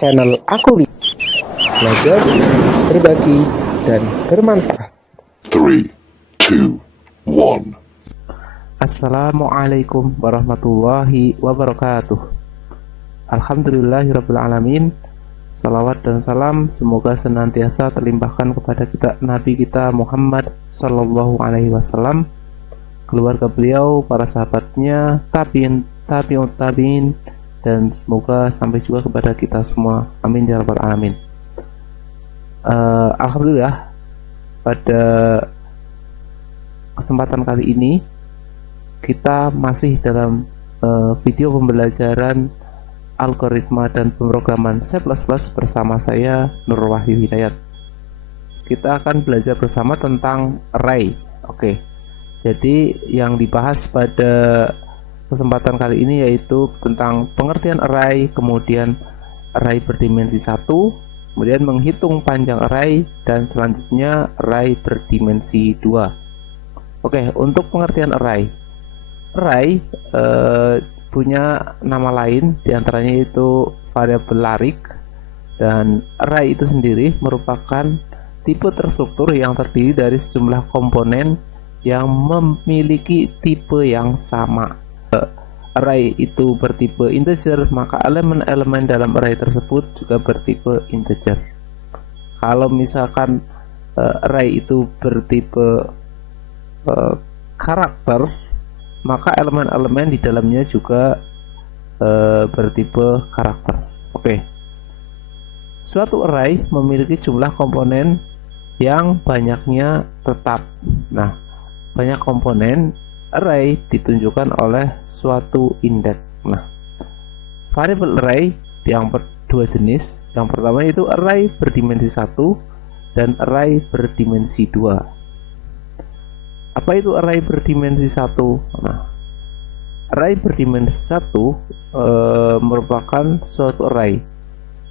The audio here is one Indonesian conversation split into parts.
channel Aku Belajar, berbagi, dan bermanfaat. 3, 2, 1. Assalamualaikum warahmatullahi wabarakatuh. Alhamdulillahirrabbilalamin. Salawat dan salam semoga senantiasa terlimpahkan kepada Nabi kita Muhammad Sallallahu Alaihi Wasallam, keluarga beliau, para sahabatnya, tabi'in, dan semoga sampai juga kepada kita semua. Amin ya rabbal alamin. Alhamdulillah, pada kesempatan kali ini kita masih dalam video pembelajaran algoritma dan pemrograman C++ bersama saya Nur Wahyu Hidayat. Kita akan belajar bersama tentang array. Oke. Jadi yang dibahas pada kesempatan kali ini yaitu tentang pengertian array, kemudian array berdimensi 1, kemudian menghitung panjang array, dan selanjutnya array berdimensi 2. Oke, untuk pengertian array punya nama lain, diantaranya itu variabel larik, dan array itu sendiri merupakan tipe terstruktur yang terdiri dari sejumlah komponen yang memiliki tipe yang sama. Array itu bertipe integer, maka elemen-elemen dalam array tersebut juga bertipe integer. Kalau misalkan array itu bertipe karakter, maka elemen-elemen di dalamnya juga bertipe karakter. Oke. Suatu array memiliki jumlah komponen yang banyaknya tetap. Nah, banyak komponen array ditunjukkan oleh suatu indeks. Nah, variabel array yang berdua jenis. Yang pertama itu array berdimensi 1 dan array berdimensi 2. Apa itu array berdimensi 1? Nah, array berdimensi 1 merupakan suatu array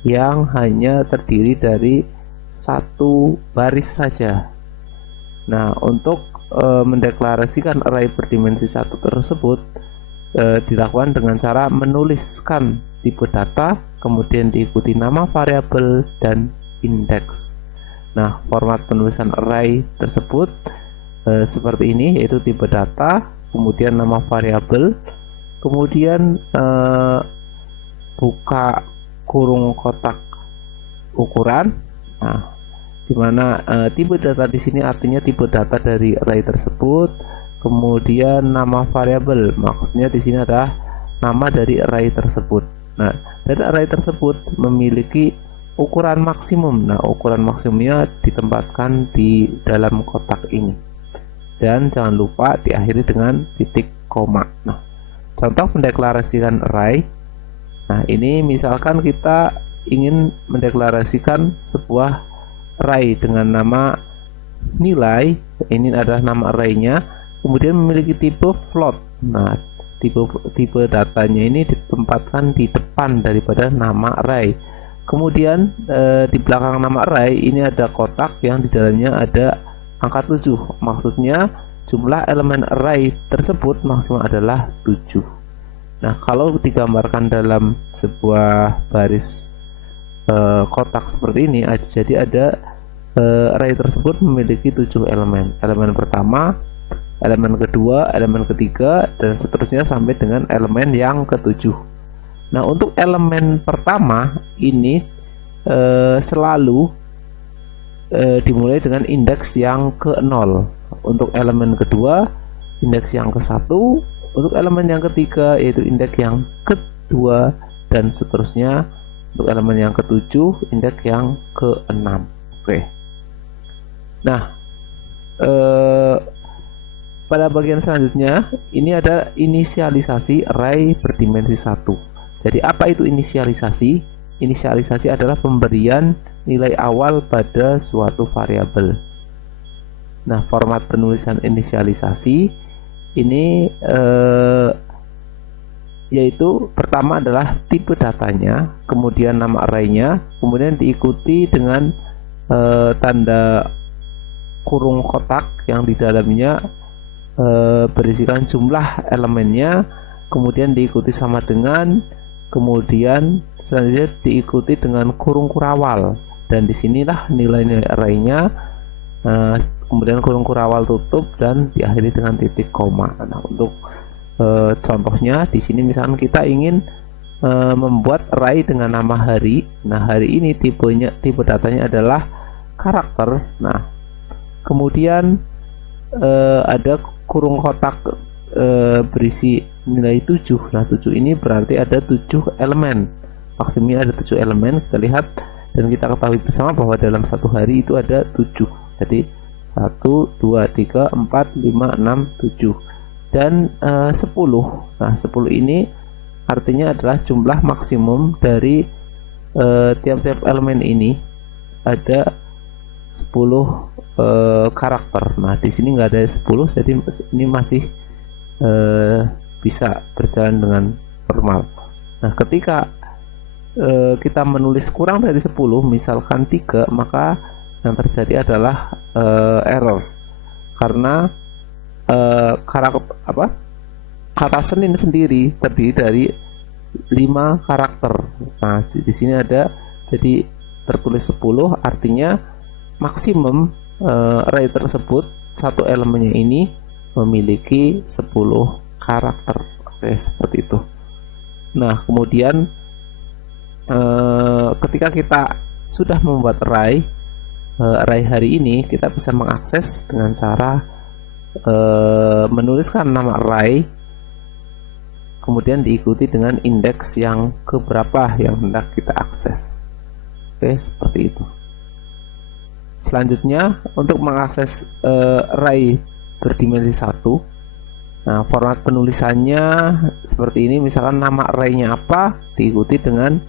yang hanya terdiri dari satu baris saja. Nah, untuk mendeklarasikan array berdimensi 1 tersebut dilakukan dengan cara menuliskan tipe data, kemudian diikuti nama variabel dan indeks. Nah, format penulisan array tersebut seperti ini, yaitu tipe data, kemudian nama variabel, kemudian buka kurung kotak ukuran. Nah, dimana tipe data di sini artinya tipe data dari array tersebut, kemudian nama variabel, maksudnya di sini adalah nama dari array tersebut. Nah, dari array tersebut memiliki ukuran maksimum. Nah, ukuran maksimumnya ditempatkan di dalam kotak ini, dan jangan lupa diakhiri dengan titik koma. Nah, contoh mendeklarasikan array. Nah, ini misalkan kita ingin mendeklarasikan sebuah array dengan nama nilai, ini adalah nama arraynya, kemudian memiliki tipe float. Nah, tipe datanya ini ditempatkan di depan daripada nama array. Kemudian di belakang nama array ini ada kotak yang di dalamnya ada angka 7. Maksudnya jumlah elemen array tersebut maksimal adalah 7. Nah, kalau digambarkan dalam sebuah baris kotak seperti ini, jadi ada array tersebut memiliki 7 elemen. Elemen pertama, elemen kedua, elemen ketiga, dan seterusnya sampai dengan elemen yang ketujuh. Nah, untuk elemen pertama ini selalu dimulai dengan indeks yang ke-0. Untuk elemen kedua, indeks yang ke-1. Untuk elemen yang ketiga, yaitu indeks yang kedua, dan seterusnya. Untuk elemen yang ke-7, indeks yang ke-6. Oke. Nah, pada bagian selanjutnya ini ada inisialisasi array berdimensi 1. Jadi apa itu inisialisasi? Inisialisasi adalah pemberian nilai awal pada suatu variabel. Nah, format penulisan inisialisasi ini yaitu pertama adalah tipe datanya, kemudian nama arraynya, kemudian diikuti dengan tanda kurung kotak yang di dalamnya berisikan jumlah elemennya, kemudian diikuti sama dengan kemudian selanjutnya diikuti dengan kurung kurawal, dan disinilah nilai-nilai arraynya. Kemudian kurung kurawal tutup dan diakhiri dengan titik koma. Nah, untuk contohnya di sini misalkan kita ingin membuat array dengan nama hari. Nah, hari ini tipe datanya adalah karakter. Nah, kemudian ada kurung kotak berisi nilai 7. Nah, 7 ini berarti ada 7 elemen. Maksimumnya ada 7 elemen. Kita lihat dan kita ketahui bersama bahwa dalam satu hari itu ada 7. Jadi 1, 2, 3, 4, 5, 6, 7 dan 10. Nah, 10 ini artinya adalah jumlah maksimum dari tiap-tiap elemen ini ada 10 karakter. Nah, di sini nggak ada 10, jadi ini masih bisa berjalan dengan normal. Nah, ketika kita menulis kurang dari 10, misalkan 3, maka yang terjadi adalah error, karena kata Senin sendiri terdiri dari 5 karakter. Nah, di sini ada jadi tertulis 10, artinya maksimum array tersebut satu elemennya ini memiliki 10 karakter. Oke, seperti itu. Nah, kemudian ketika kita sudah membuat array hari ini, kita bisa mengakses dengan cara menuliskan nama array kemudian diikuti dengan indeks yang keberapa yang hendak kita akses. Oke, seperti itu. Selanjutnya, untuk mengakses array berdimensi 1, nah, format penulisannya seperti ini. Misalkan nama arraynya apa, diikuti dengan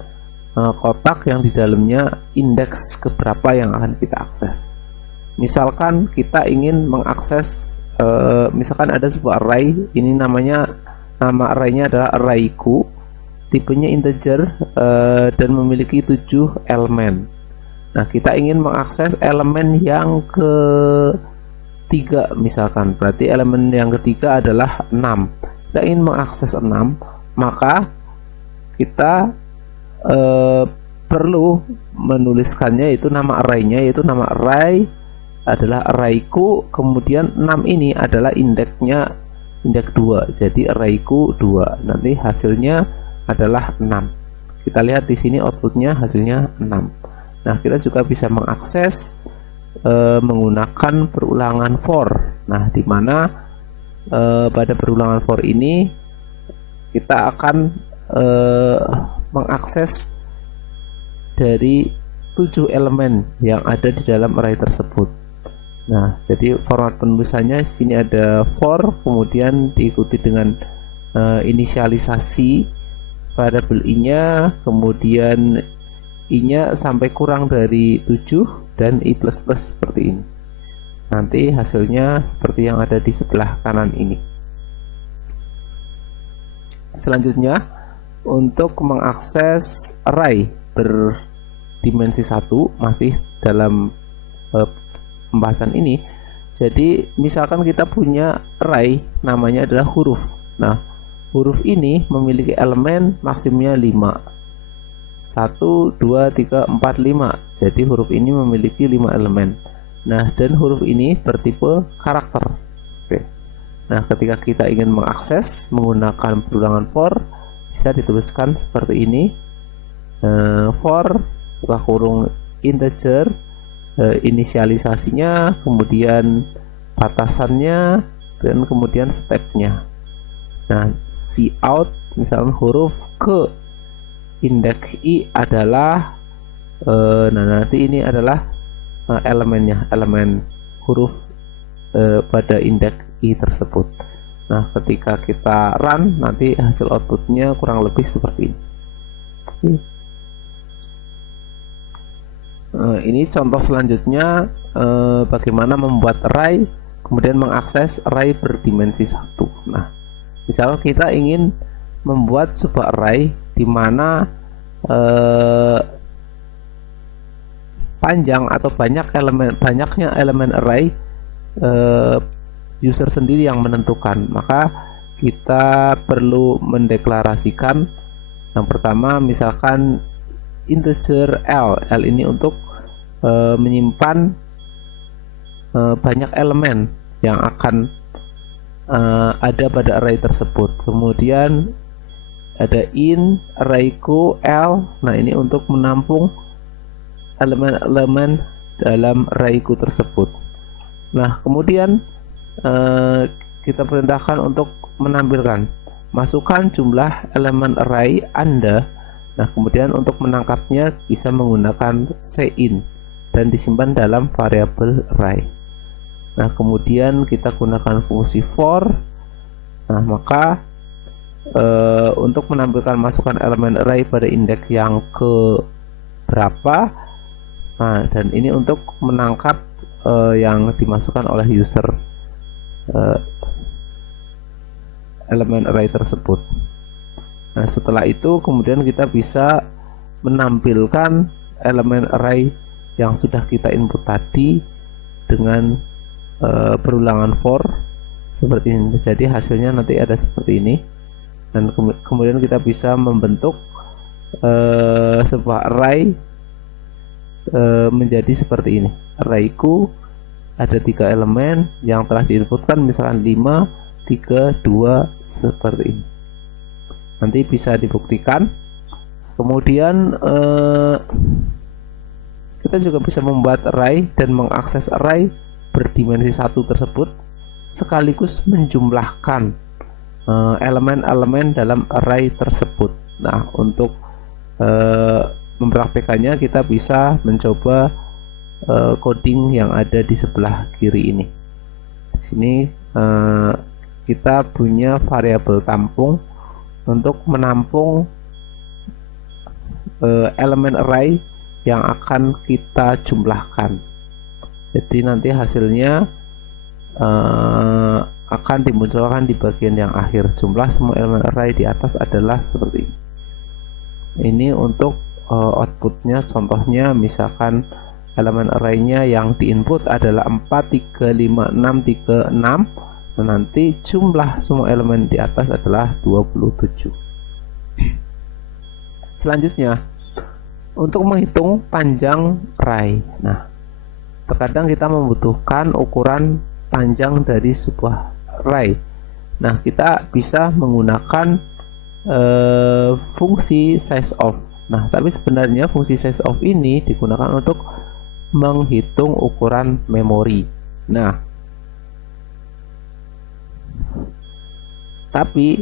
kotak yang di dalamnya indeks keberapa yang akan kita akses. Misalkan kita ingin mengakses misalkan ada sebuah array, ini nama arraynya adalah arrayku, tipenya integer dan memiliki 7 elemen. Nah, kita ingin mengakses elemen yang ketiga misalkan, berarti elemen yang ketiga adalah 6. Kita ingin mengakses 6, maka kita perlu menuliskannya, yaitu nama arraynya, yaitu nama array adalah arrayku, kemudian 6 ini adalah indeks 2, jadi arrayku 2, nanti hasilnya adalah 6. Kita lihat di sini outputnya hasilnya 6. Nah, kita juga bisa mengakses menggunakan perulangan for. Nah, di mana pada perulangan for ini kita akan mengakses dari 7 elemen yang ada di dalam array tersebut. Nah, jadi format penulisannya sini ada for, kemudian diikuti dengan inisialisasi variabel i-nya, kemudian i-nya sampai kurang dari 7 dan i++ seperti ini. Nanti hasilnya seperti yang ada di sebelah kanan ini. Selanjutnya, untuk mengakses array berdimensi 1 masih dalam pembahasan ini. Jadi misalkan kita punya array namanya adalah huruf. Nah, huruf ini memiliki elemen maksimumnya 5. 1, 2, 3, 4, 5. Jadi huruf ini memiliki 5 elemen. Nah, dan huruf ini bertipe karakter. Oke. Nah, ketika kita ingin mengakses menggunakan perulangan for, bisa dituliskan seperti ini. For buka kurung integer, inisialisasinya, kemudian batasannya, dan kemudian stepnya. Nah, cout misalnya huruf ke indeks i adalah nah, nanti ini adalah elemennya, elemen huruf pada indeks i tersebut. Nah, ketika kita run, nanti hasil outputnya kurang lebih seperti ini. Ini contoh selanjutnya bagaimana membuat array kemudian mengakses array berdimensi 1. Nah, misal kita ingin membuat sebuah array di mana panjang atau banyaknya elemen array user sendiri yang menentukan, maka kita perlu mendeklarasikan Yang pertama misalkan integer L ini untuk menyimpan banyak elemen yang akan ada pada array tersebut. Kemudian ada arrayku L, nah ini untuk menampung elemen-elemen dalam arrayku tersebut. Nah kemudian kita perintahkan untuk menampilkan, masukkan jumlah elemen array Anda. Nah kemudian untuk menangkapnya bisa menggunakan cin dan disimpan dalam variabel array. Nah kemudian kita gunakan fungsi for. Nah maka untuk menampilkan masukkan elemen array pada indeks yang ke berapa. Nah dan ini untuk menangkap yang dimasukkan oleh user elemen array tersebut. Nah setelah itu kemudian kita bisa menampilkan elemen array yang sudah kita input tadi dengan berulangan for seperti ini. Jadi hasilnya nanti ada seperti ini, dan kemudian kita bisa membentuk sebuah array menjadi seperti ini. Arrayku ada 3 elemen yang telah diinputkan, misalkan 5, 3, 2 seperti ini. Nanti bisa dibuktikan. Kemudian kita juga bisa membuat array dan mengakses array berdimensi 1 tersebut sekaligus menjumlahkan elemen-elemen dalam array tersebut. Nah untuk mempraktekannya kita bisa mencoba coding yang ada di sebelah kiri ini. Di sini kita punya variabel tampung untuk menampung elemen array yang akan kita jumlahkan. Jadi nanti hasilnya akan dimunculkan di bagian yang akhir. Jumlah semua elemen array di atas adalah seperti ini. Ini untuk outputnya, contohnya misalkan elemen arraynya yang diinput adalah 4, 3, 5, 6, 3, 6. Nanti jumlah semua elemen di atas adalah 27. Selanjutnya untuk menghitung panjang array. Nah terkadang kita membutuhkan ukuran panjang dari sebuah array. Nah kita bisa menggunakan fungsi sizeOf. Nah tapi sebenarnya fungsi sizeOf ini digunakan untuk menghitung ukuran memori. Nah tapi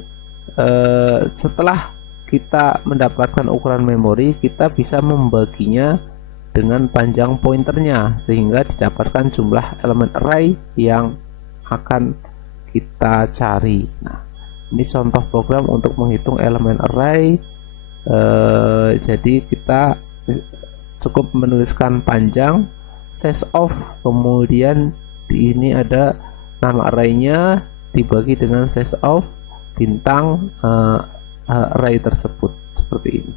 setelah kita mendapatkan ukuran memori, kita bisa membaginya dengan panjang pointernya sehingga didapatkan jumlah elemen array yang akan kita cari. Nah ini contoh program untuk menghitung elemen array. Jadi kita cukup menuliskan panjang sizeOf, kemudian di ini ada nama arraynya dibagi dengan sizeOf bintang array tersebut seperti ini.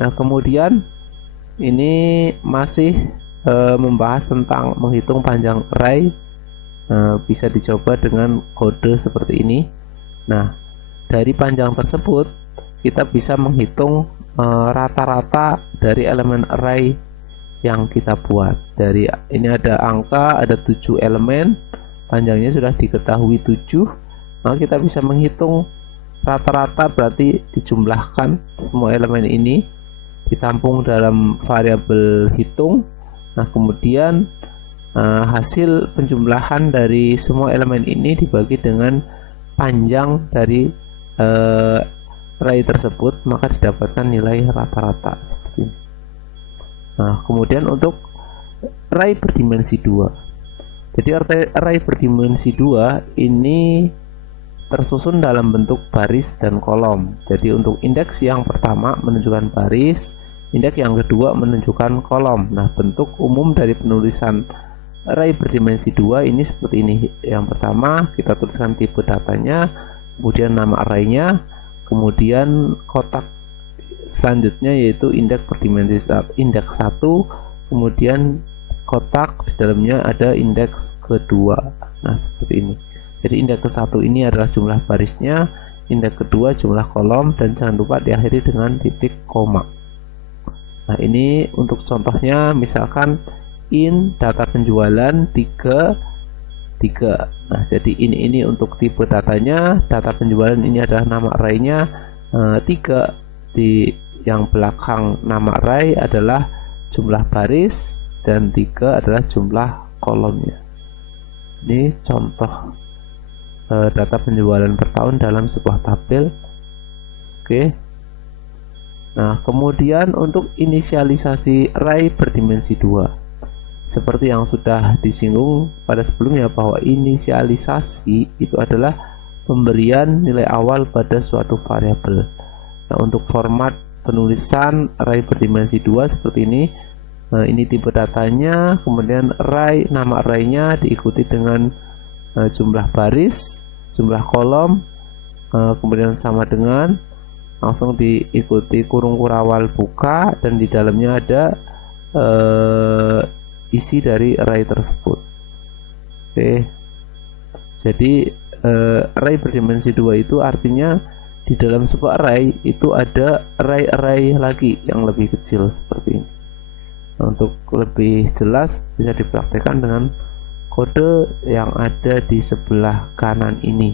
Nah kemudian ini masih membahas tentang menghitung panjang array. Bisa dicoba dengan kode seperti ini. Nah dari panjang tersebut kita bisa menghitung rata-rata dari elemen array yang kita buat. Dari ini ada angka, ada 7 elemen, panjangnya sudah diketahui 7, maka kita bisa menghitung rata-rata, berarti dijumlahkan semua elemen ini ditampung dalam variabel hitung. Nah kemudian hasil penjumlahan dari semua elemen ini dibagi dengan panjang dari array tersebut, maka didapatkan nilai rata-rata seperti ini. Nah kemudian untuk array berdimensi 2, jadi array berdimensi 2 ini tersusun dalam bentuk baris dan kolom. Jadi untuk indeks yang pertama menunjukkan baris, indeks yang kedua menunjukkan kolom. Nah bentuk umum dari penulisan array berdimensi 2 ini seperti ini. Yang pertama kita tuliskan tipe datanya, kemudian nama arraynya, kemudian kotak selanjutnya yaitu indeks berdimensi indeks 1, kemudian kotak di dalamnya ada indeks kedua. Nah seperti ini. Jadi indeks ke-1 ini adalah jumlah barisnya, indeks kedua jumlah kolom, dan jangan lupa diakhiri dengan titik koma. Nah, ini untuk contohnya, misalkan in data penjualan 3. Nah, jadi ini untuk tipe datanya, data penjualan ini adalah nama array-nya, 3 di yang belakang nama array adalah jumlah baris, dan 3 adalah jumlah kolomnya. Ini contoh data penjualan per tahun dalam sebuah tabel. Oke. Nah, kemudian untuk inisialisasi array berdimensi 2. Seperti yang sudah disinggung pada sebelumnya, bahwa inisialisasi itu adalah pemberian nilai awal pada suatu variabel. Nah, untuk format penulisan array berdimensi 2 seperti ini tipe datanya, kemudian array, nama array-nya diikuti dengan jumlah baris, jumlah kolom, kemudian sama dengan, langsung diikuti kurung kurawal buka, dan di dalamnya ada isi dari array tersebut. Oke, jadi array berdimensi 2 itu artinya di dalam sebuah array itu ada array-array lagi yang lebih kecil seperti ini. Nah, untuk lebih jelas bisa dipraktekkan dengan kode yang ada di sebelah kanan ini.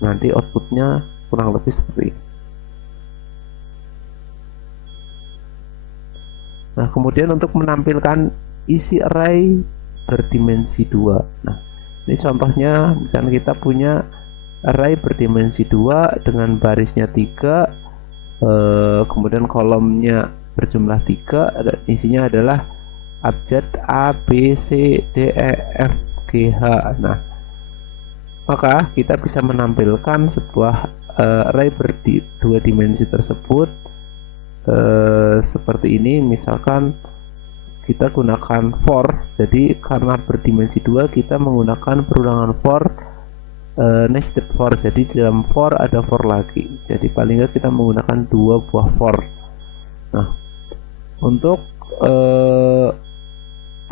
Nanti outputnya kurang lebih seperti ini. Nah, kemudian untuk menampilkan isi array berdimensi 2. Nah, ini contohnya, misalnya kita punya array berdimensi 2 dengan barisnya 3, kemudian kolomnya berjumlah 3, dan isinya adalah abjad A, B, C, D, E, F, G, H. Nah, maka kita bisa menampilkan sebuah array berdua dimensi tersebut seperti ini. Misalkan kita gunakan for, jadi karena berdimensi 2 kita menggunakan perulangan for, nested for. Jadi di dalam for ada for lagi, jadi paling nggak kita menggunakan 2 buah for. Nah, untuk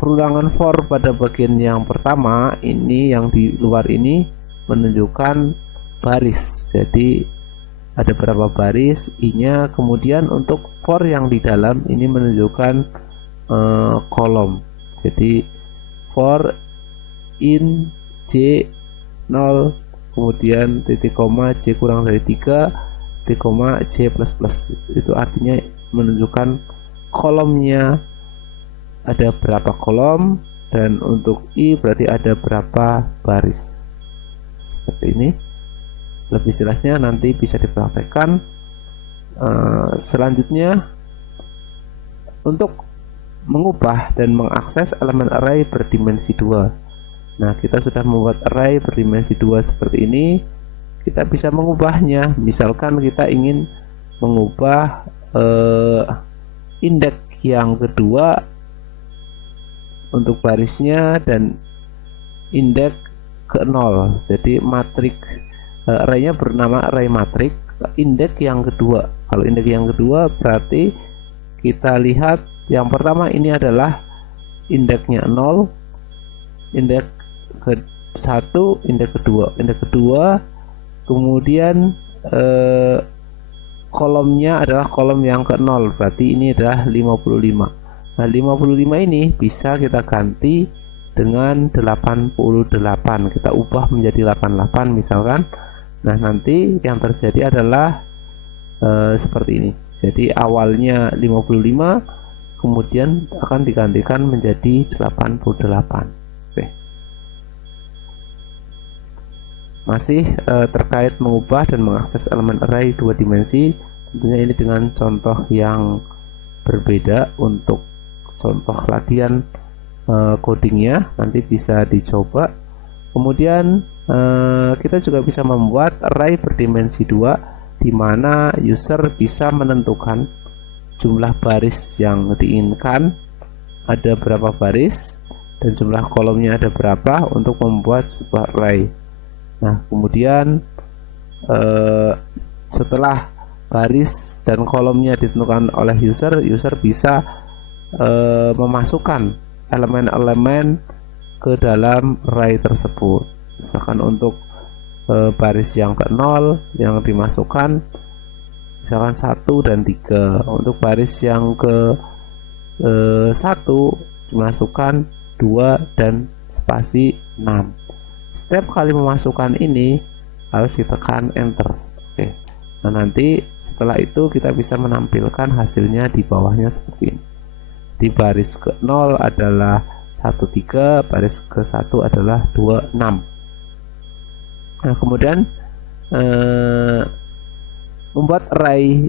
perulangan for pada bagian yang pertama ini, yang di luar ini menunjukkan baris, jadi ada berapa baris I-nya. Kemudian untuk for yang di dalam ini menunjukkan kolom, jadi for in J 0, kemudian titik koma J kurang dari 3, titik koma J plus plus, itu artinya menunjukkan kolomnya ada berapa kolom, dan untuk I berarti ada berapa baris. Seperti ini. Lebih jelasnya nanti bisa dipraktekkan. Selanjutnya, untuk mengubah dan mengakses elemen array berdimensi 2. Nah, kita sudah membuat array berdimensi 2 seperti ini. Kita bisa mengubahnya. Misalkan kita ingin mengubah indeks yang kedua untuk barisnya dan indeks ke 0. Jadi matrik arraynya bernama array matrik indeks yang kedua. Kalau indeks yang kedua berarti kita lihat yang pertama ini adalah indeksnya 0, indeks ke 1, indeks kedua, kemudian kolomnya adalah kolom yang ke 0, berarti ini adalah 55. Nah, 55 ini bisa kita ganti dengan 88, kita ubah menjadi 88 misalkan. Nah, nanti yang terjadi adalah seperti ini. Jadi awalnya 55, kemudian akan digantikan menjadi 88. Oke. Masih terkait mengubah dan mengakses elemen array 2 dimensi, tentunya ini dengan contoh yang berbeda. Untuk contoh latihan codingnya nanti bisa dicoba. Kemudian kita juga bisa membuat array berdimensi 2 di mana user bisa menentukan jumlah baris yang diinginkan, ada berapa baris, dan jumlah kolomnya ada berapa untuk membuat sebuah array. Nah, kemudian setelah baris dan kolomnya ditentukan oleh user bisa memasukkan elemen-elemen ke dalam array tersebut. Misalkan untuk baris yang ke 0 yang dimasukkan misalkan 1 dan 3. Untuk baris yang ke 1 dimasukkan 2 dan spasi 6. Setiap kali memasukkan ini harus ditekan enter. Oke. Nah, nanti setelah itu kita bisa menampilkan hasilnya di bawahnya seperti ini. Di baris ke 0 adalah 13, baris ke 1 adalah 26. Nah, kemudian membuat array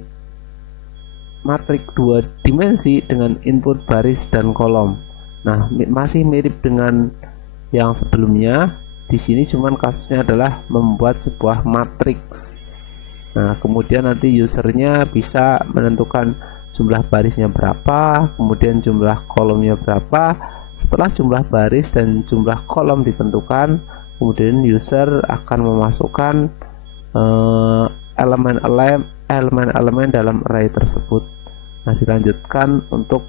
matrik 2 dimensi dengan input baris dan kolom. Nah, masih mirip dengan yang sebelumnya. Di sini cuman kasusnya adalah membuat sebuah matriks. Nah, kemudian nanti usernya bisa menentukan jumlah barisnya berapa, kemudian jumlah kolomnya berapa. Setelah jumlah baris dan jumlah kolom ditentukan, kemudian user akan memasukkan elemen-elemen dalam array tersebut. Nah, dilanjutkan untuk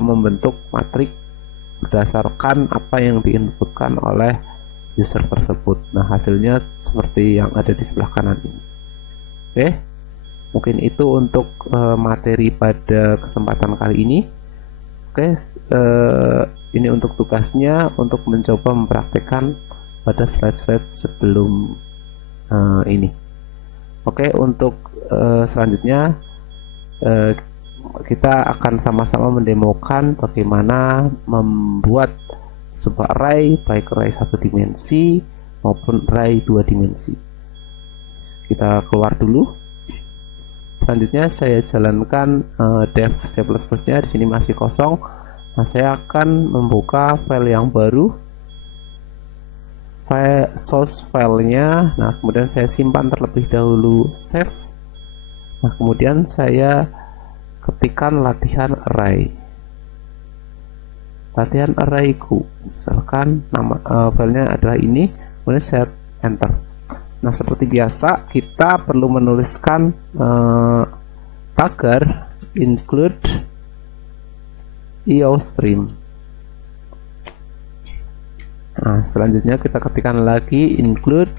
membentuk matriks berdasarkan apa yang diinputkan oleh user tersebut. Nah, hasilnya seperti yang ada di sebelah kanan ini. Oke, mungkin itu untuk materi pada kesempatan kali ini. Oke, ini untuk tugasnya untuk mencoba mempraktekkan pada slide-slide sebelum ini. Oke, untuk selanjutnya kita akan sama-sama mendemokan bagaimana membuat sebuah array, baik array 1 dimensi maupun array 2 dimensi. Kita keluar dulu. Selanjutnya saya jalankan dev C++-nya. Di sini masih kosong. Nah, saya akan membuka file yang baru, file source filenya. Nah, kemudian saya simpan terlebih dahulu, save. Nah, kemudian saya ketikkan latihan array. Latihan arrayku, misalkan nama filenya adalah ini, kemudian saya enter. Nah, seperti biasa kita perlu menuliskan tagar include iostream. Nah, selanjutnya kita ketikkan lagi include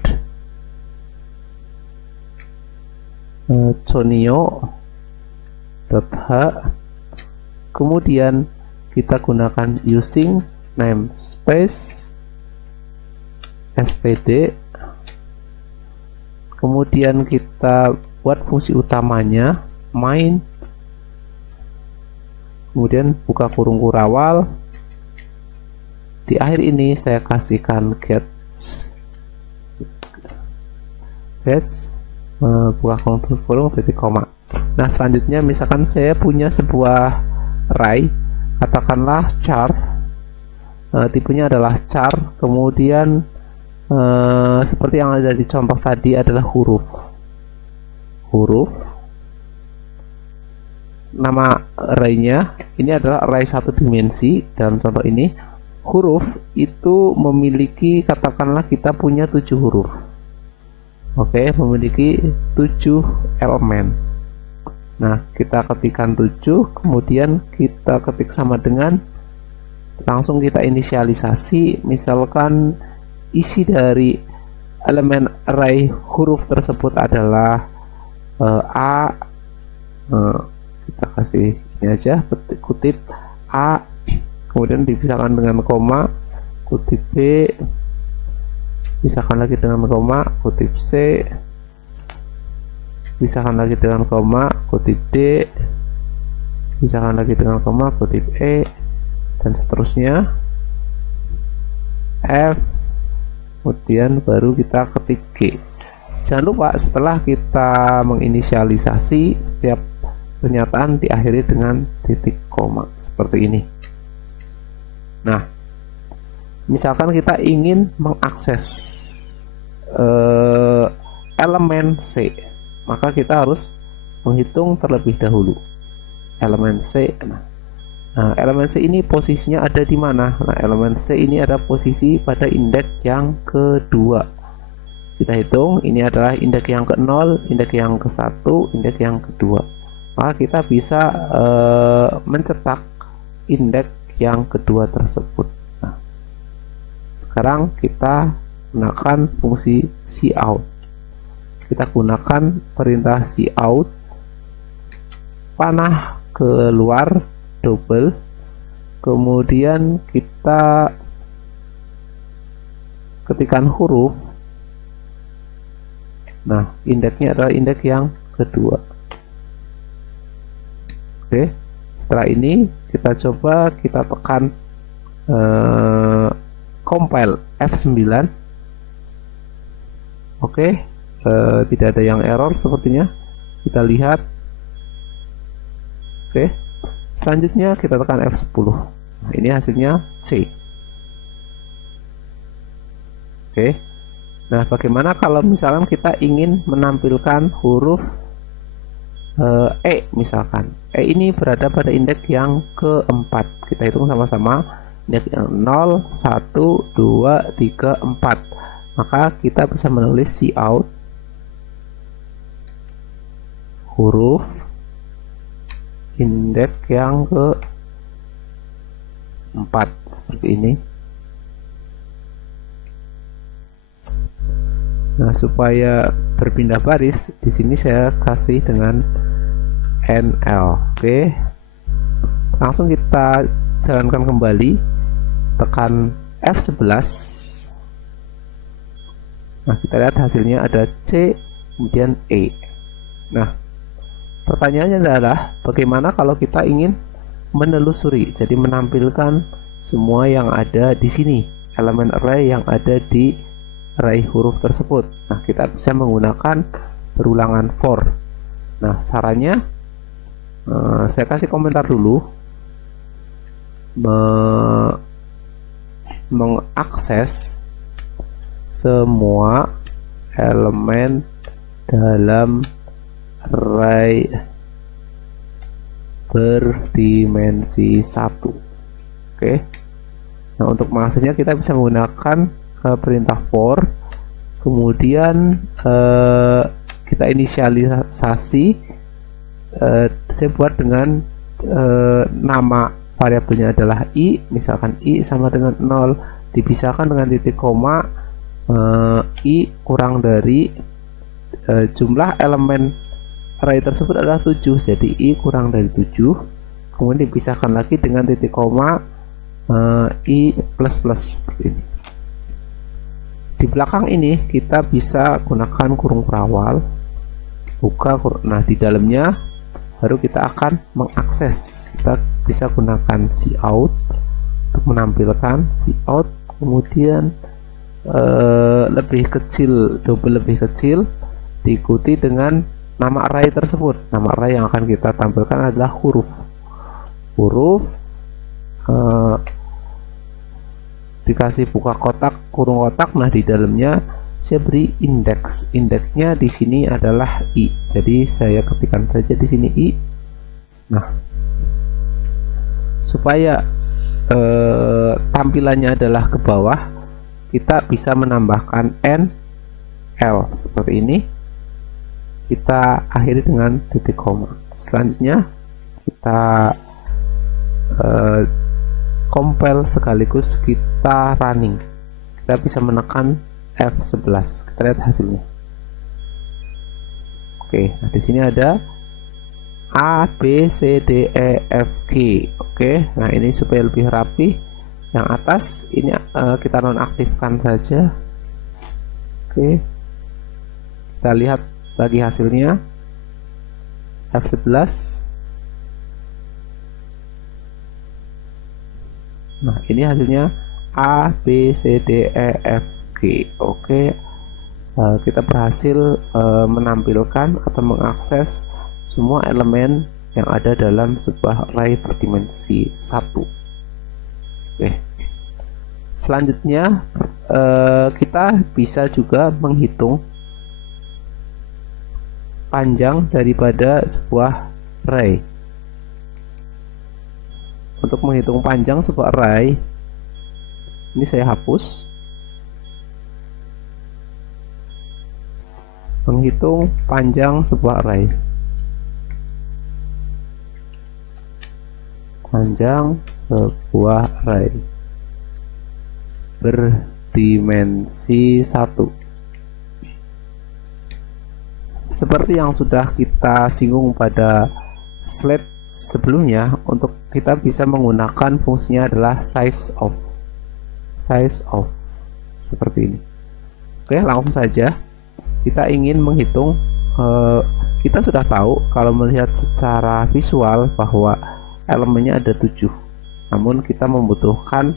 conio.h, kemudian kita gunakan using namespace std, kemudian kita buat fungsi utamanya main, kemudian buka kurung kurawal. Di akhir ini saya kasihkan gets buka kurung titik koma. Nah, selanjutnya misalkan saya punya sebuah array, katakanlah char, tipenya adalah char, kemudian seperti yang ada di contoh tadi adalah huruf. Nama arraynya ini adalah array 1 dimensi. Dalam contoh ini huruf itu memiliki, katakanlah kita punya 7 huruf. Oke, memiliki 7 elemen. Nah, kita ketikkan 7, kemudian kita ketik sama dengan, langsung kita inisialisasi. Misalkan isi dari elemen array huruf tersebut adalah A, kita kasih ini aja, kutip A, kemudian dipisahkan dengan koma, kutip B, pisahkan lagi dengan koma, kutip C, pisahkan lagi dengan koma, kutip D, pisahkan lagi dengan koma, kutip E, dan seterusnya, F, kemudian baru kita ketik G. Jangan lupa setelah kita menginisialisasi, setiap pernyataan diakhiri dengan titik koma seperti ini. Nah, misalkan kita ingin mengakses elemen C, maka kita harus menghitung terlebih dahulu elemen C. Nah, elemen C ini posisinya ada di mana? Nah, elemen C ini ada posisi pada indeks yang kedua. Kita hitung, ini adalah indeks yang ke-0, indeks yang ke-1, indeks yang kedua. Maka kita bisa mencetak indeks yang kedua tersebut. Nah, sekarang kita gunakan fungsi cout. Kita gunakan perintah cout, panah keluar double, kemudian kita ketikkan huruf. Nah, indeksnya adalah indeks yang kedua. Oke, setelah ini kita coba kita tekan compile F9. Oke, tidak ada yang error sepertinya. Kita lihat. Oke, selanjutnya kita tekan F10. Nah, ini hasilnya C. Oke, nah bagaimana kalau misalkan kita ingin menampilkan huruf E misalkan. E ini berada pada indeks yang keempat. Kita hitung sama-sama. Indeks yang 0, 1, 2, 3, 4. Maka kita bisa menulis cout huruf indeks yang keempat seperti ini. Nah, supaya berpindah baris, di sini saya kasih dengan NL. Oke. Langsung kita jalankan kembali, tekan F11. Nah, kita lihat hasilnya ada C, kemudian E. Nah, pertanyaannya adalah bagaimana kalau kita ingin menelusuri, jadi menampilkan semua yang ada di sini, elemen array yang ada di array huruf tersebut. Nah, kita bisa menggunakan berulangan for. Nah, sarannya saya kasih komentar dulu. Mengakses semua elemen dalam array berdimensi 1. Oke. Nah, untuk mengaksesnya kita bisa menggunakan perintah for, kemudian kita inisialisasi. Saya buat dengan nama variabelnya adalah i, misalkan i sama dengan 0, dipisahkan dengan titik koma, i kurang dari jumlah elemen array tersebut adalah 7, jadi i kurang dari 7, kemudian dipisahkan lagi dengan titik koma, i plus plus seperti ini. Di belakang ini kita bisa gunakan kurung perawal, buka nah di dalamnya baru kita akan mengakses. Kita bisa gunakan cout untuk menampilkan cout, kemudian lebih kecil, double lebih kecil, diikuti dengan nama array tersebut. Nama array yang akan kita tampilkan adalah huruf dikasih buka kotak, kurung kotak. Nah, di dalamnya saya beri indeks. Indeksnya di sini adalah i. Jadi saya ketikkan saja di sini i. Nah, supaya tampilannya adalah ke bawah, kita bisa menambahkan n, l seperti ini. Kita akhiri dengan titik koma. Selanjutnya kita compile sekaligus kita running. Kita bisa menekan F11. Kita lihat hasilnya. Oke, nah di sini ada A, B, C, D, E, F, G. Oke, nah ini supaya lebih rapi. Yang atas ini kita nonaktifkan saja. Oke, kita lihat lagi hasilnya. F11. Nah, ini hasilnya A, B, C, D, E, F, G. Oke, kita berhasil menampilkan atau mengakses semua elemen yang ada dalam sebuah array berdimensi 1. Oke. Selanjutnya kita bisa juga menghitung panjang daripada sebuah array. Untuk menghitung panjang sebuah array, ini saya hapus. Menghitung panjang sebuah array. Panjang sebuah array berdimensi 1. Seperti yang sudah kita singgung pada slide sebelumnya, untuk kita bisa menggunakan fungsinya adalah size of seperti ini. Oke, langsung saja kita ingin menghitung. Kita sudah tahu kalau melihat secara visual bahwa elemennya ada 7, namun kita membutuhkan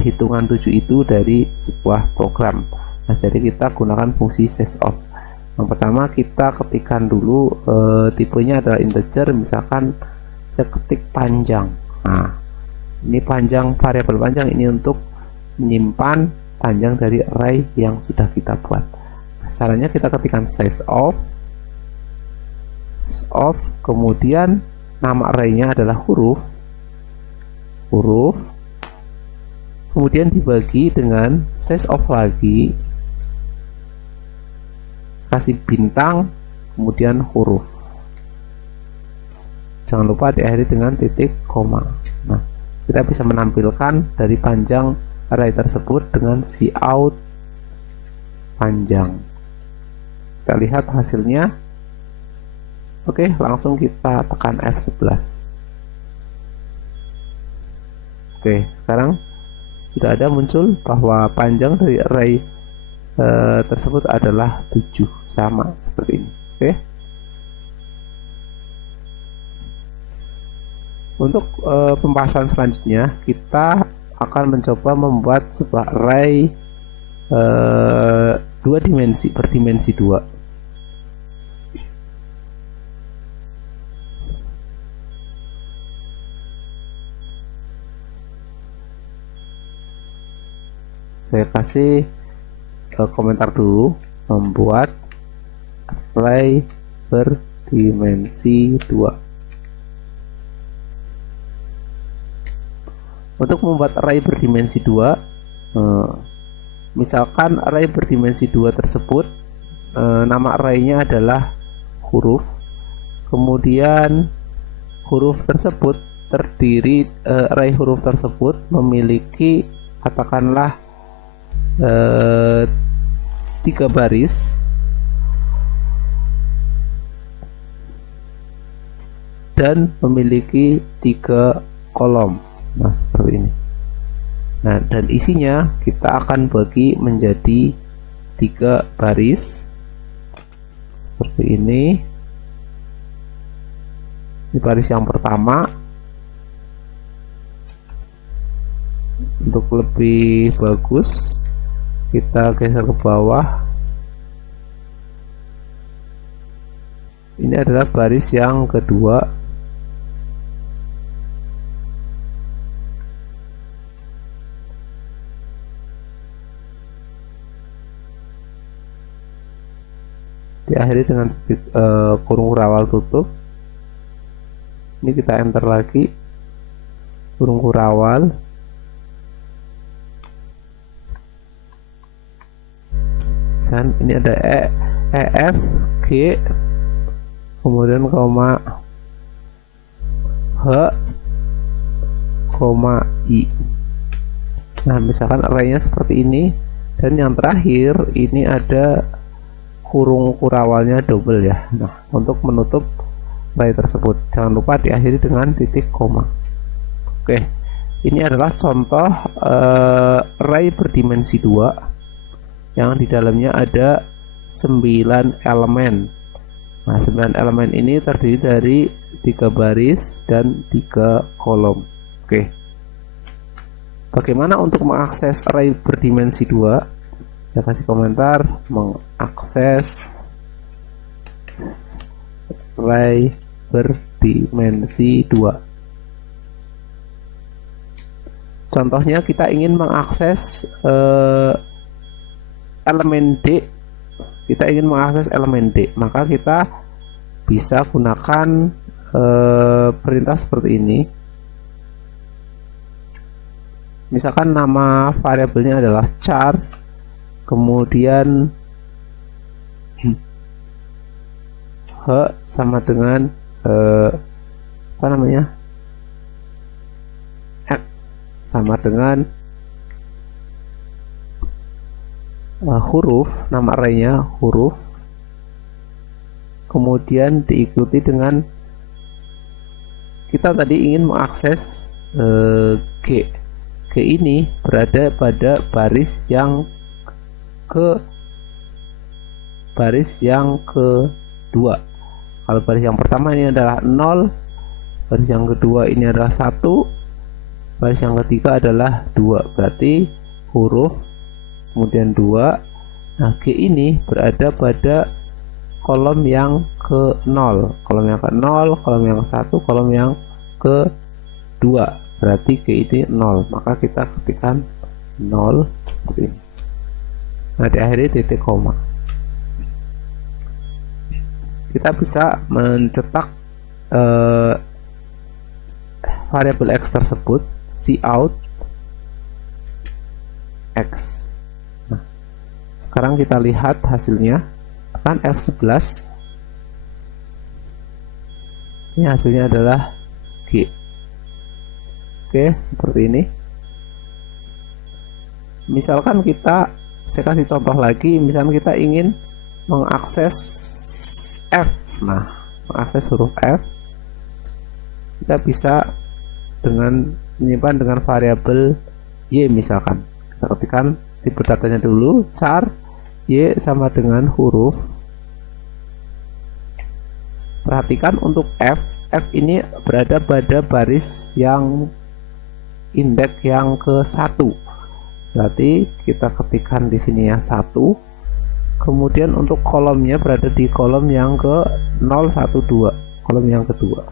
hitungan 7 itu dari sebuah program. Nah, jadi kita gunakan fungsi size of. Yang pertama kita ketikkan dulu tipenya adalah integer, misalkan saya ketik panjang. Nah, ini panjang, variabel panjang ini untuk menyimpan panjang dari array yang sudah kita buat. Nah, caranya kita ketikkan size of, kemudian nama arraynya adalah huruf, kemudian dibagi dengan size of lagi, kasih bintang, kemudian huruf. Jangan lupa diakhiri dengan titik koma. Nah, kita bisa menampilkan dari panjang array tersebut dengan cout panjang. Kita lihat hasilnya. Oke, langsung kita tekan F11. Oke, sekarang sudah ada muncul bahwa panjang dari array tersebut adalah 7, sama seperti ini. Oke. Untuk pembahasan selanjutnya kita akan mencoba membuat sebuah array 2 dimensi, berdimensi 2. Saya kasih komentar dulu, membuat array berdimensi 2. Untuk membuat array berdimensi 2, misalkan array berdimensi 2 tersebut nama arraynya adalah huruf, kemudian huruf tersebut terdiri, array huruf tersebut memiliki katakanlah 3 baris dan memiliki 3 kolom. Nah, seperti ini. Nah, dan isinya kita akan bagi menjadi 3 baris seperti ini. Ini baris yang pertama. Untuk lebih bagus kita geser ke bawah. Ini adalah baris yang kedua. Diakhiri dengan kurung kurawal tutup. Ini kita enter lagi, kurung kurawal, dan ini ada EF G, kemudian koma H, koma I. Nah, misalkan arraynya seperti ini, dan yang terakhir ini ada kurung kurawalnya double ya. Nah, untuk menutup array tersebut jangan lupa diakhiri dengan titik koma. Oke, ini adalah contoh array berdimensi 2 yang di dalamnya ada 9 elemen. Nah, 9 elemen ini terdiri dari 3 baris dan 3 kolom. Oke, bagaimana untuk mengakses array berdimensi 2? Saya kasih komentar, mengakses array berdimensi 2. Contohnya kita ingin mengakses elemen D. Kita ingin mengakses elemen D, maka kita bisa gunakan perintah seperti ini. Misalkan nama variabelnya adalah char, kemudian H sama dengan apa namanya, X sama dengan huruf, nama arraynya huruf, kemudian diikuti dengan kita tadi ingin mengakses G. G ini berada pada baris yang kedua. Kalau baris yang pertama ini adalah 0, baris yang kedua ini adalah 1, baris yang ketiga adalah 2. Berarti huruf kemudian 2. Nah, G ini berada pada kolom yang ke-0, kolom yang ke-0, kolom yang ke-1, kolom yang ke-2. Berarti G ini 0, maka kita ketikkan 0 seperti ini. Nah, diakhiri titik koma. Kita bisa mencetak variabel X tersebut, cout X. Nah, sekarang kita lihat hasilnya. Tekan F11. Ini hasilnya adalah G. Oke, seperti ini. Misalkan saya kasih contoh lagi, misalkan kita ingin mengakses F. Nah, mengakses huruf F, kita bisa dengan menyimpan dengan variabel Y. Misalkan kita ketikkan tipe datanya dulu, char Y sama dengan huruf. Perhatikan untuk F ini berada pada baris yang indeks yang ke-1. Berarti kita ketikkan di sini ya 1. Kemudian untuk kolomnya berada di kolom yang ke-012, kolom yang kedua.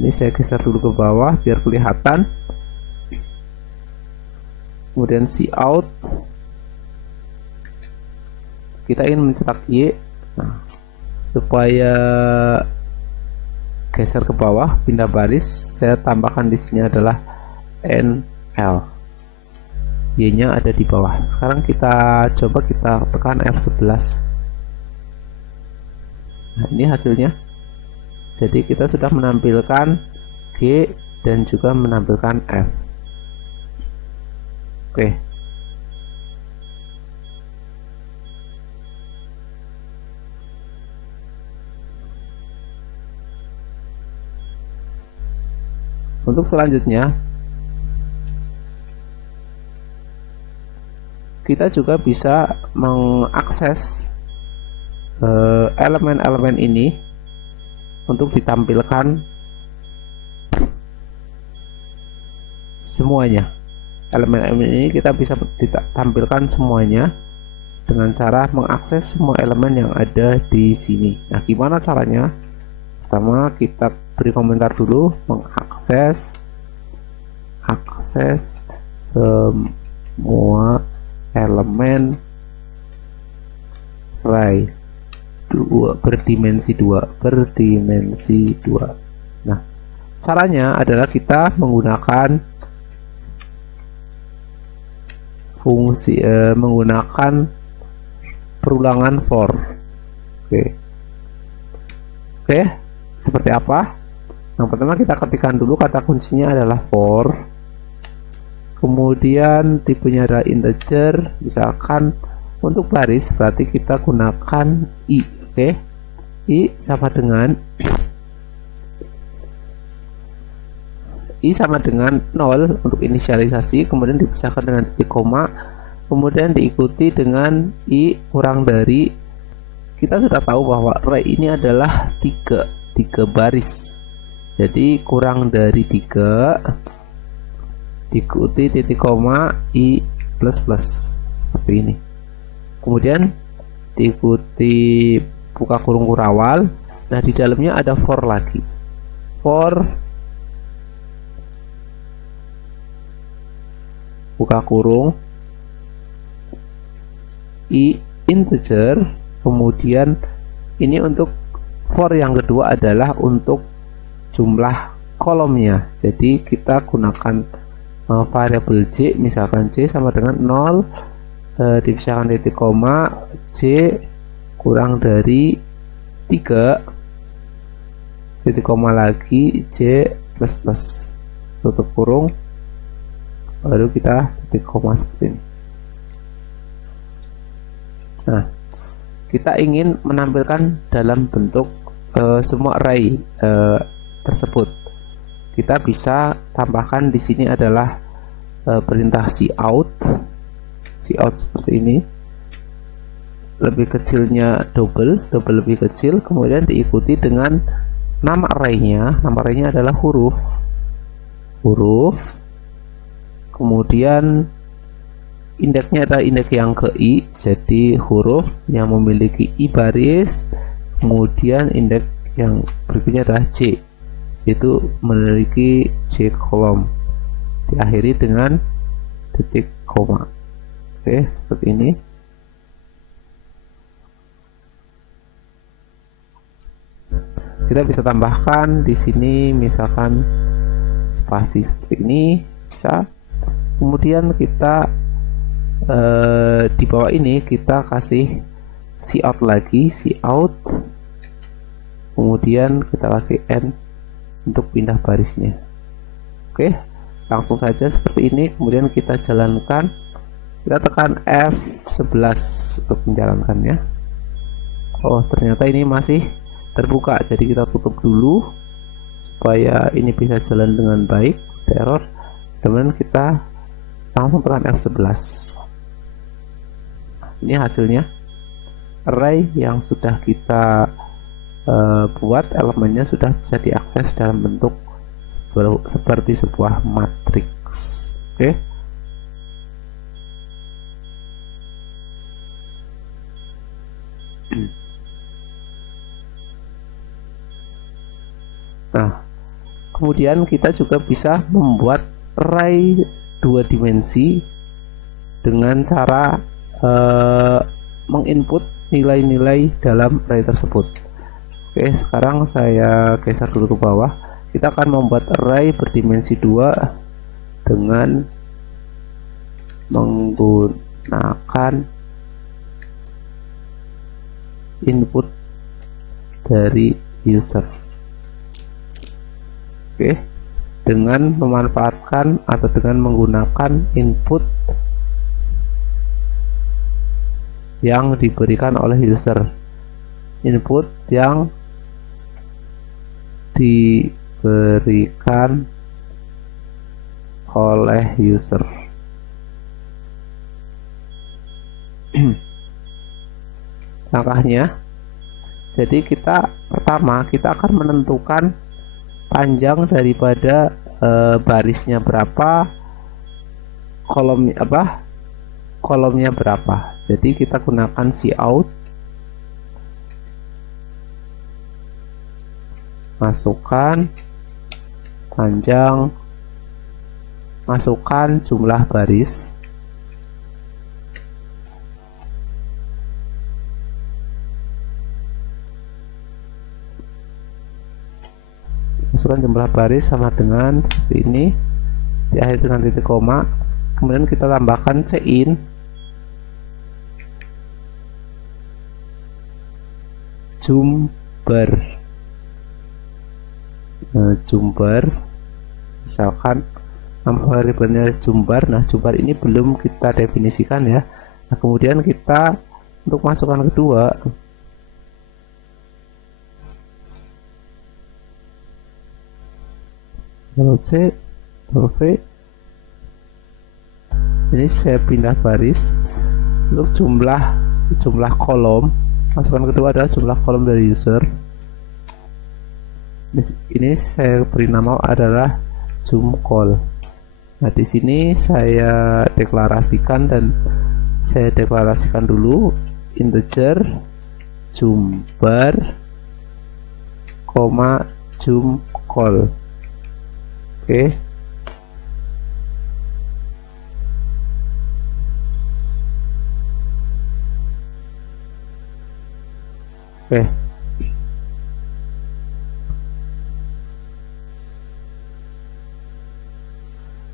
Ini saya geser dulu ke bawah biar kelihatan. Kemudian cout, kita ingin mencetak Y. Nah, supaya geser ke bawah, pindah baris, saya tambahkan di sini adalah NL. Y-nya ada di bawah. Sekarang kita coba kita tekan F11. Nah, ini hasilnya. Jadi kita sudah menampilkan G dan juga menampilkan F. Oke. Untuk selanjutnya, kita juga bisa mengakses elemen-elemen ini untuk ditampilkan semuanya. Elemen-elemen ini kita bisa ditampilkan semuanya dengan cara mengakses semua elemen yang ada di sini. Nah, gimana caranya? Pertama, kita beri komentar dulu, mengakses semua elemen array berdimensi 2. Nah, caranya adalah kita menggunakan fungsi menggunakan perulangan for. Oke, seperti apa? Yang pertama kita ketikkan dulu kata kuncinya adalah for. Kemudian tipenya adalah integer, misalkan untuk baris berarti kita gunakan I. Oke, I sama dengan 0 untuk inisialisasi, kemudian dipisahkan dengan titik koma, kemudian diikuti dengan I kurang dari, kita sudah tahu bahwa array ini adalah 3 baris, jadi kurang dari 3 diikuti titik koma I plus plus seperti ini, kemudian diikuti buka kurung kurawal. Nah, di dalamnya ada for lagi, for buka kurung I integer, kemudian ini untuk for yang kedua adalah untuk jumlah kolomnya, jadi kita gunakan variabel J, misalkan J sama dengan 0 dipisahkan titik koma J kurang dari 3 titik koma lagi J plus plus tutup kurung baru kita titik koma seperti ini. Nah, kita ingin menampilkan dalam bentuk semua array tersebut. Kita bisa tambahkan di sini adalah perintah cout seperti ini. Lebih kecilnya double lebih kecil, kemudian diikuti dengan nama arraynya. Nama arraynya adalah huruf, kemudian indeksnya adalah indeks yang ke i, jadi huruf yang memiliki i baris, kemudian indeks yang berikutnya adalah j, itu memiliki j kolom, diakhiri dengan titik koma. Oke, seperti ini. Kita bisa tambahkan di sini misalkan spasi seperti ini, bisa. Kemudian kita di bawah ini kita kasih cout lagi, cout, kemudian kita kasih n untuk pindah barisnya. Oke, langsung saja seperti ini. Kemudian kita jalankan, kita tekan F11 untuk menjalankannya. Oh, ternyata ini masih terbuka, jadi kita tutup dulu supaya ini bisa jalan dengan baik, error. Kemudian kita langsung tekan F11. Ini hasilnya array yang sudah kita buat, elemennya sudah bisa diakses dalam bentuk seperti sebuah matriks. Oke. Nah, kemudian kita juga bisa membuat array 2 dimensi dengan cara menginput nilai-nilai dalam array tersebut. Oke, sekarang saya geser dulu ke bawah. Kita akan membuat array berdimensi 2 dengan menggunakan input dari user. Oke, dengan memanfaatkan atau dengan menggunakan input yang diberikan oleh user, input yang diberikan oleh user. Langkahnya, jadi pertama kita akan menentukan panjang daripada barisnya berapa, kolomnya berapa. Jadi kita gunakan cout, masukkan panjang, masukkan jumlah baris, sama dengan seperti ini, diakhiri dengan titik koma. Kemudian kita tambahkan cin, jumbar, misalkan nama variabelnya jumbar. Nah, jumbar ini belum kita definisikan ya. Nah, kemudian kita untuk masukan kedua, C, V, ini saya pindah baris. Untuk jumlah kolom, masukan kedua adalah jumlah kolom dari user. Ini saya beri nama adalah jumcol. Nah, di sini saya deklarasikan dulu integer jumbar, jumcol. Oke.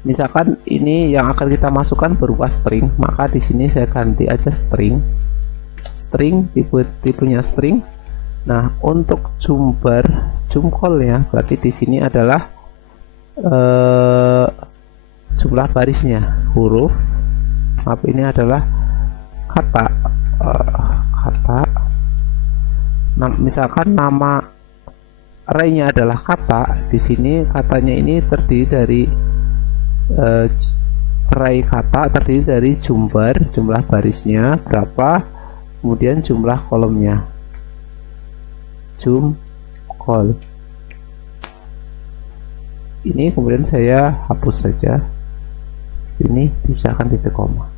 Misalkan ini yang akan kita masukkan berupa string, maka di sini saya ganti aja string tipenya string. Nah, untuk jumcol ya, berarti di sini adalah jumlah barisnya. Huruf, maaf, ini adalah kata. Misalkan nama array-nya adalah kata, di sini katanya ini terdiri dari array kata terdiri dari jumlah barisnya berapa, kemudian jumlah kolomnya, col. Ini kemudian saya hapus saja, ini dipisahkan titik koma.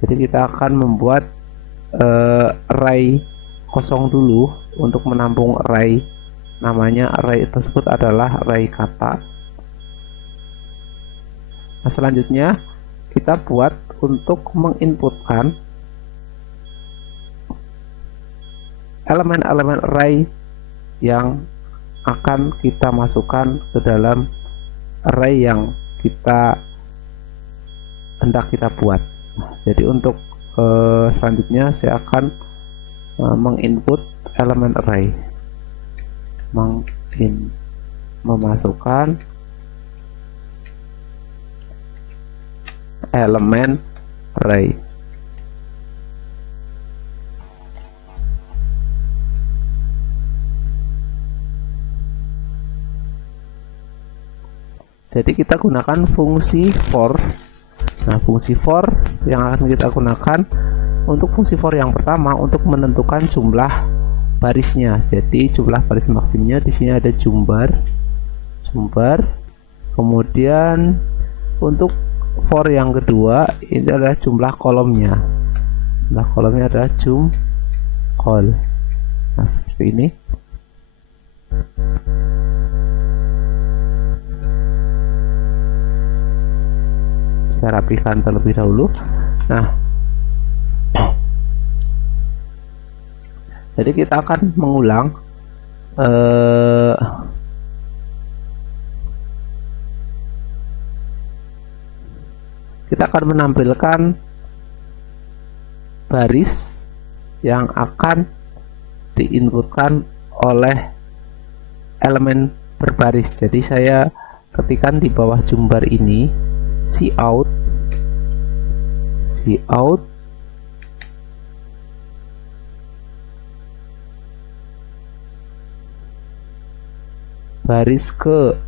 Jadi kita akan membuat array kosong dulu untuk menampung array, namanya array tersebut adalah array kata. Nah, selanjutnya kita buat untuk menginputkan elemen-elemen array yang akan kita masukkan ke dalam array yang kita hendak kita buat. Jadi untuk selanjutnya saya akan menginput elemen array, memasukkan elemen array. Jadi kita gunakan fungsi for. Nah, fungsi for yang akan kita gunakan untuk fungsi for yang pertama untuk menentukan jumlah barisnya. Jadi jumlah baris maksimumnya di sini ada jumbar. Kemudian untuk for yang kedua ini adalah jumlah kolomnya. Jumlah kolomnya adalah col. Nah, seperti ini. Saya rapikan terlebih dahulu. Nah, jadi kita akan mengulang kita akan menampilkan baris yang akan diinputkan oleh elemen berbaris. Jadi saya ketikkan di bawah jumbar ini cout baris ke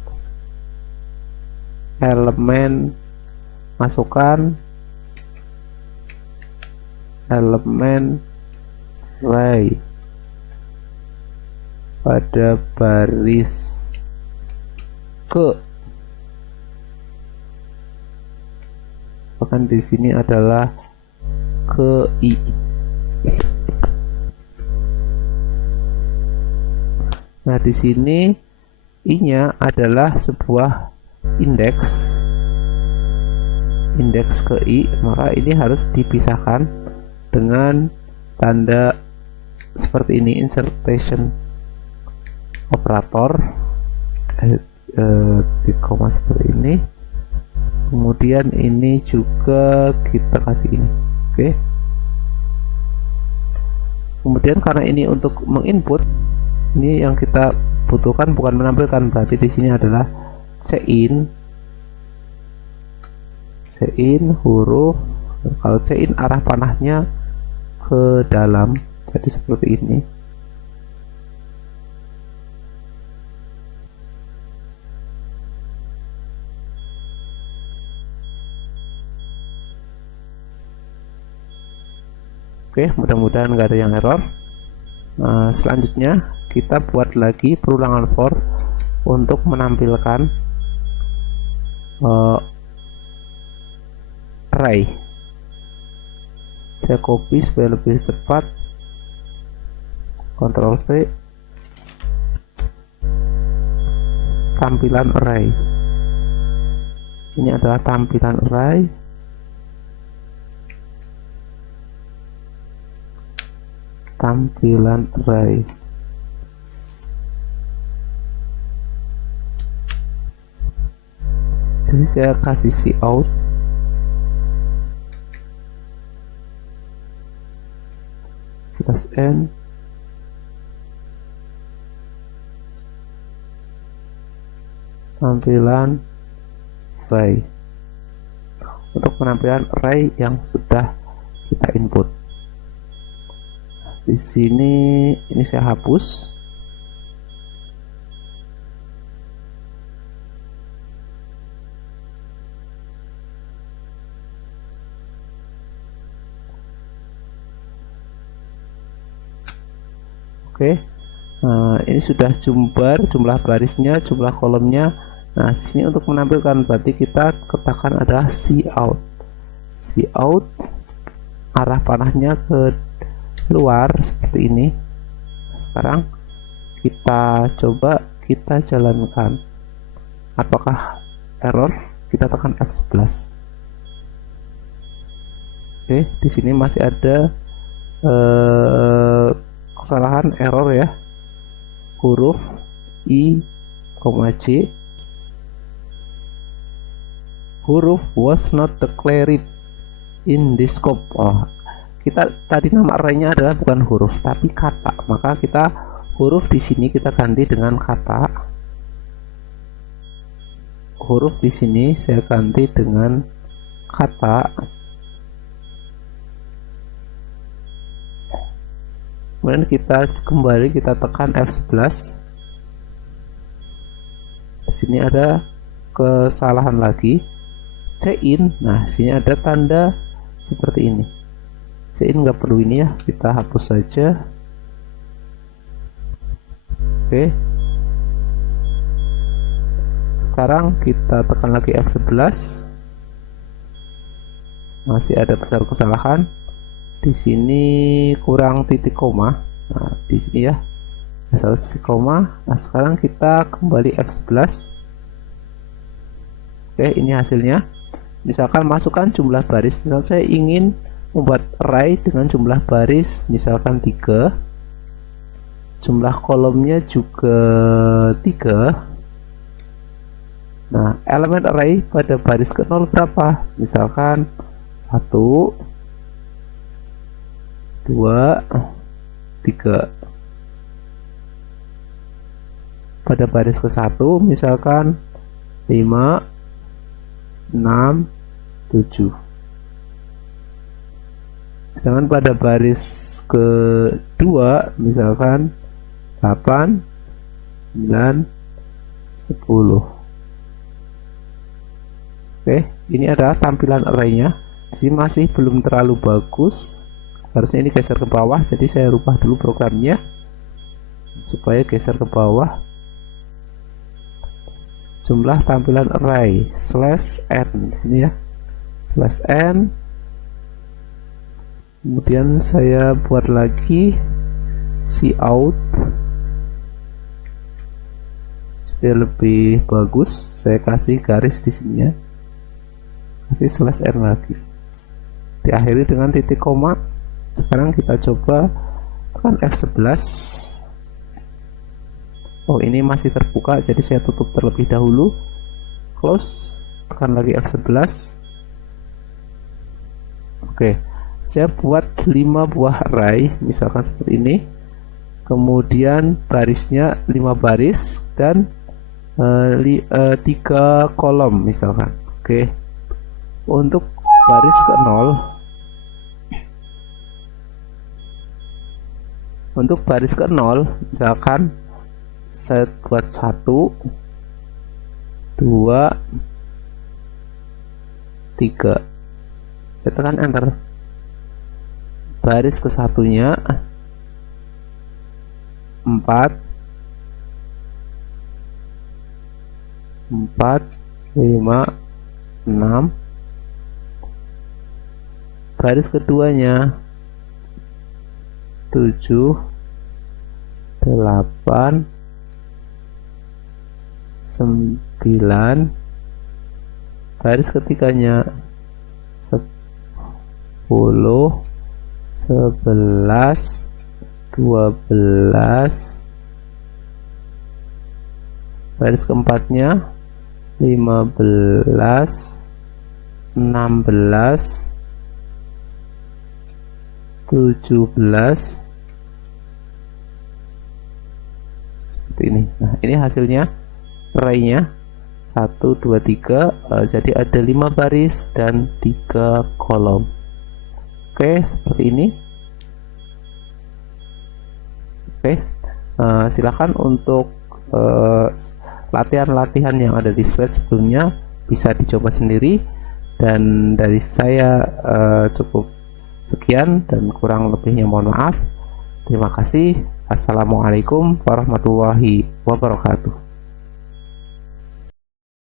elemen, masukkan elemen array pada baris ke, bahkan di sini adalah ke i. Nah, di sini i-nya adalah sebuah indeks ke i, maka ini harus dipisahkan dengan tanda seperti ini, insertion operator di koma seperti ini. Kemudian ini juga kita kasih ini. Oke. Kemudian karena ini untuk menginput, ini yang kita butuhkan bukan menampilkan, berarti di sini adalah cin huruf. Kalau cin arah panahnya ke dalam, jadi seperti ini. Oke, mudah-mudahan nggak ada yang error. Selanjutnya kita buat lagi perulangan for untuk menampilkan array. Saya copy supaya lebih cepat, Ctrl V, tampilan array. Ini adalah tampilan array. Jadi saya kasih cout /n tampilan array. untuk penampilan array yang sudah kita input. Di sini ini saya hapus. Oke. Nah, ini sudah jumlah barisnya, jumlah kolomnya. Nah, di sini untuk menampilkan berarti kita katakan adalah cout. Cout arah panahnya ke luar seperti ini. Sekarang kita coba kita jalankan. Apakah error? Kita tekan F11. Oke, di sini masih ada kesalahan error ya. Huruf I, J, huruf was not declared in this scope. Oh, kita tadi nama arraynya adalah bukan huruf tapi kata, maka kita huruf di sini kita ganti dengan kata. Huruf di sini saya ganti dengan kata. Kemudian kita kembali, kita tekan F11. Di sini ada kesalahan lagi. C-in. Nah, sini ada tanda seperti ini. C-in nggak perlu ini ya, kita hapus saja. Oke. Sekarang kita tekan lagi F11. Masih ada besar kesalahan. Di sini kurang titik koma. Nah, di sini ya ada titik koma. Nah, sekarang kita kembali F11. Oke, ini hasilnya. Misalkan masukkan jumlah baris. Misal saya ingin membuat array dengan jumlah baris misalkan 3, jumlah kolomnya juga 3. Nah, elemen array pada baris ke-0 berapa? Misalkan 1, 2, 3. Pada baris ke-1 misalkan 5, 6, 7. Sedangkan pada baris kedua misalkan 8, 9, 10. Oke, ini adalah tampilan arraynya. Ini masih belum terlalu bagus. Harusnya ini geser ke bawah, jadi saya rubah dulu programnya supaya geser ke bawah. Jumlah tampilan array /n ini ya, /n. Kemudian saya buat lagi cout supaya lebih bagus. Saya kasih garis di sini ya, kasih /n lagi, diakhiri dengan titik koma. Sekarang kita coba tekan F11. Oh, ini masih terbuka, jadi saya tutup terlebih dahulu. Close, tekan lagi F11. Oke, saya buat 5 buah array misalkan seperti ini. Kemudian barisnya 5 baris dan 3 kolom misalkan. Oke, untuk baris ke-0, untuk baris ke-0 misalkan saya buat 1, 2, 3. Saya tekan enter. Baris ke-1-nya 4, 5, 6. Baris keduanya 7, 8, 9. Baris ketiganya 10, 11, 12. Baris keempatnya 15, 16, 17. Seperti ini. Nah, ini hasilnya arraynya. 1 2 3, jadi ada 5 baris dan 3 kolom. Oke, seperti ini. Oke, silakan untuk latihan-latihan yang ada di slide sebelumnya bisa dicoba sendiri, dan dari saya cukup sekian dan kurang lebihnya mohon maaf. Terima kasih. Assalamualaikum warahmatullahi wabarakatuh.